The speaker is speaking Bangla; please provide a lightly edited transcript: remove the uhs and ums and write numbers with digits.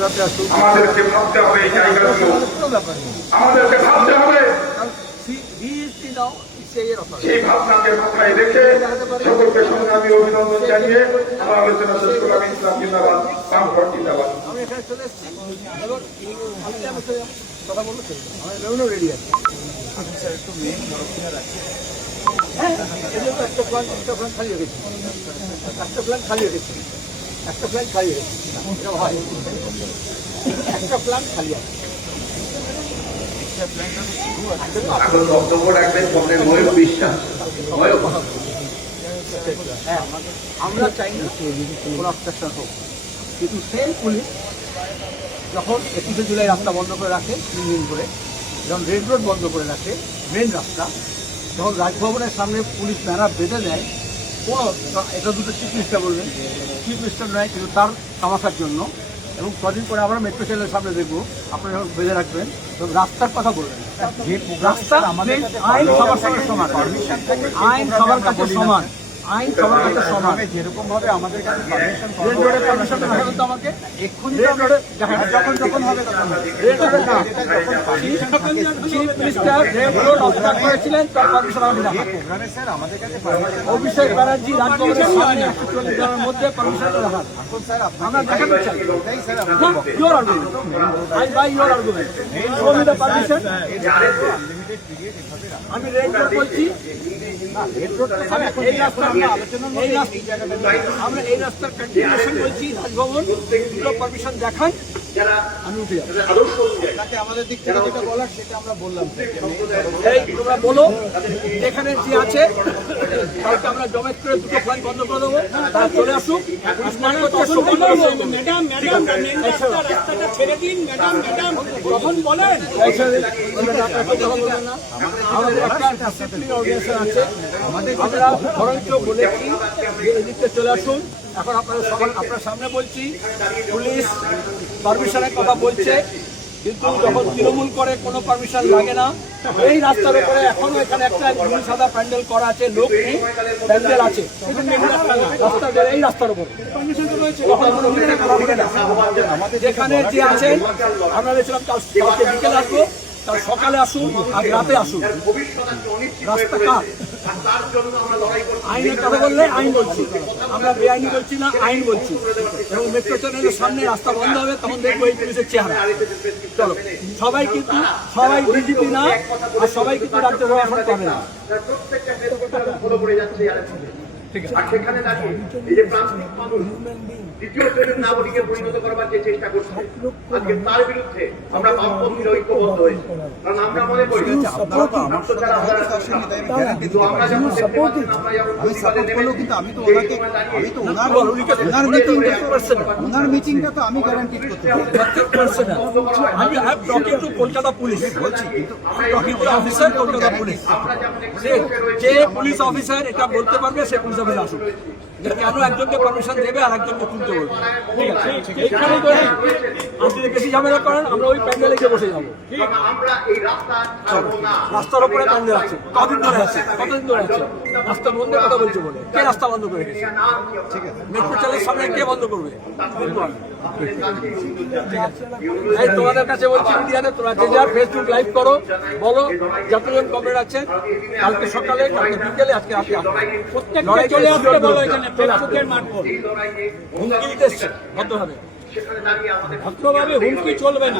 আমাদেরকে ভাবতে হবে এই জায়গাগুলো, আমাদেরকে ভাবতে হবে। সেই ভাবনাকে মাথায় রেখে সকলকে সংগ্রামী অভিনন্দন জানিয়ে আমার আলোচনা শেষ করলাম। ইসলাম জিন্দাবাদ, বামফ্রন্ট জিন্দাবাদ। আমি এখানে চলে এসেছি, কথা বলবো, আমার রেডি আছে। স্যার একটু মেইন দরকার আছে। হ্যাঁ, একটা প্ল্যান খালি রেখেছি, একটা প্ল্যান খালি রেখেছি, একটা প্ল্যান খালি রেখেছি, একটা প্ল্যান খালি আছে। এখন বক্তব্য রাখবেন বিশ্বাস। হ্যাঁ, আমরা চাই না কোনো অবস্ট্রাকশন হোক, কিন্তু সেম পুলিশ যখন 21শে জুলাই রাস্তা বন্ধ করে রাখে 3 দিন করে, যখন রেড রোড বন্ধ করে রাখে মেন রাস্তা, যখন রাজভবনের সামনে পুলিশ ব্যানার বেঁধে দেয়, কোনো এটা দুটো চিফ মিনিস্টার বলবেন, চিফ মিনিস্টার নয় কিন্তু তার তামাশার জন্য, এবং কদিন পরে আমরা মেট্রো রেলের সামনে দেখবো, আপনারা যখন বেঁধে রাখবেন তখন রাস্তার কথা বলবেন। রাস্তা আইন সবার সঙ্গে সমান, আইন সবার কাছে সমান, আইন সবার কাছে সমান। যেরকম ভাবে আমাদের কাছে পারমিশন দেখাবেন তো আমাকে এক্ষুনি, যখন যখন হবে তখন চিফ মিনিস্টার রেড রোড অবস্থান করেছিলেন, তার পারমিশন আমাদের দেখান। স্যার আমাদের কাছে অভিষেক ব্যানার্জি রাজভবনের সামনে 140 জনের মধ্যে পারমিশন দেখান। আমরা দেখাতে চাই, your argument, I buy your argument, show me the permission. আমি রেড রোড বলছি, আমরা এই রাস্তার কন্টিনিউশন বলছি, রাজভবন দুটো পারমিশন দেখান, আমি উঠে যাবো। আমাদের দিক থেকে যেটা বলার সেটা আমরা বললাম, তোমরা বলো যেখানে যে আছে কালকে আমরা জমায়েত করে দুটো ফ্লাইট বন্ধ করে দেবো, তারা চলে আসুক। ম্যাডাম ম্যাডাম রাস্তাটা ছেড়ে দিন, ম্যাডাম ম্যাডাম কখন বলেন। আমাদের একটা ডিসিপ্লিন অর্গানাইজেশন আছে, আমরা বরঞ্চ বলেছি যে এদিকে চলে আসুন। এখন আপনার সামনে বলছি, পুলিশ পারমিশনের কথা বলছে, কিন্তু যখন তৃণমূল করে কোনো পারমিশন লাগে না। এই রাস্তার উপরে এখনো এখানে একটা নীল সাদা প্যান্ডেল করা আছে, লোক নেই, প্যান্ডেল আছে রাস্তার, এই রাস্তার উপরে যেখানে যে আছেন। আমরা বলেছিলাম কালকে বিকেলে আসবো, কাল সকালে আসুন আর রাতে আসুন। রাস্তা কার? আইনের কথা বললে আইন বলছি, আমরা বেআইনি বলছি না, আইন বলছি। এবং মেট্রো চ্যানেলের সামনে রাস্তা বন্ধ হবে, তখন দেখবো এই পুলিশের চেহারা। চলো, সবাই কিন্তু সবাই ডিজিপি না, আর সবাই কিন্তু রাজ্যসভা এখন পাবে না। ঠিক আছে, সেখানে দাঁড়িয়ে এই যে প্রান্তিক মানুষ দ্বিতীয় শ্রেণীর নাগরিকে পরিণত করবার যে চেষ্টা করছে, আজকে তার বিরুদ্ধে আমরা বামপন্থীর ঐক্যবদ্ধ হয়েছি। কারণ আমরা মনে করি কিন্তু আমরা যখন ওনার মিটিংটা তো আমি গ্যারান্টি করতে পারি। কলকাতা পুলিশ বলছি, কিন্তু অফিসার কলকাতা পুলিশ, যে পুলিশ অফিসার এটা বলতে পারবে, সে পুলিশ অফিসার আসুক। কেন একজনকে পারমিশন দেবে আর একজনকে তুলতে বলবে? ঠিক আছে, এইখানেই করে আপনি বেশি ঝামেলা করেন, আমরা ওই প্যান্ডেলে গিয়ে বসে যাবো। রাস্তার উপরে প্যান্ডেল আছে, কতদিন ধরে আছে, কতদিন ধরে আছে? রাস্তা বন্ধ কথা বলছে বলে কে রাস্তা বন্ধ করে রেখেছে? মেট্রো চ্যানেলের সামনে কে বন্ধ করবে? এই তোমাদের কাছে বলছি, ইন্ডিয়াতে তোমরা যে যার ফেসবুক লাইভ করো, বলো যতজন কমরেড আছেন, কালকে সকালে, কালকে বিকেলে, আজকে রাতে প্রত্যেকটা চলে আসতে বলো। এখানে ফেসবুকের মারফত হুমকি দিতে এসছে ভদ্রভাবে, ভদ্রভাবে হুমকি চলবে না।